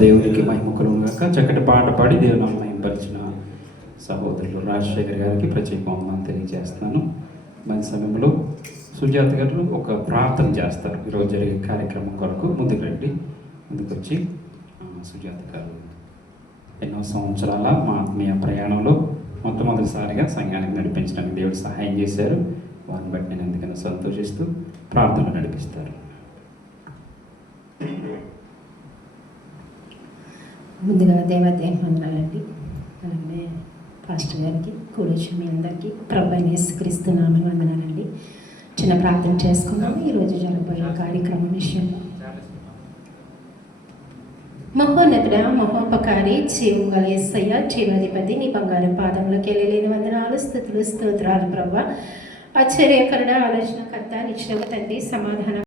దేవునికి మహిమ కలుగుగాక. చక్కటి పాట పాడి దేవుని మహిమపరిచిన సహోదరులు రాజశేఖర్ గారికి ప్రత్యేక వందనాలు తెలియజేస్తున్నాను. మంచి సమయంలో సుజాత గారు ఒక ప్రార్థన చేస్తారు ఈరోజు జరిగే కార్యక్రమం కొరకు. ముందుకు రండి, ముందుకు వచ్చి. సుజాత గారు ఎన్నో సంవత్సరాల మా ఆత్మీయ ప్రయాణంలో మొట్టమొదటిసారిగా సంఘానికి నడిపించడానికి దేవుడు సహాయం చేశారు. వారిని బట్టి నేను ఎందుకన్నా సంతోషిస్తూ ప్రార్థన నడిపిస్తారు. ముందుగా దేవాదేవం వందనాలండి. అలాగే పాస్టర్ గారికి, కూడేశ్వరి మీ అందరికీ ప్రభువైన యేసుక్రీస్తు నామమున వందనాలండి. చిన్న ప్రార్థన చేసుకున్నాము ఈరోజు జరగబోయే కార్యక్రమం విషయంలో. మహోన్నతుడ, మహోపకారి, జీవం గల యేసయ్య, జీవాధిపతి, నీ బంగారు పాదములకు వెళ్ళలేని వందనాలు, స్తుతులు, స్తోత్రాలు ప్రభా. ఆశ్చర్యకరుడ, ఆలోచనకర్త, నిశ్చల తండ్రి, సమాధానం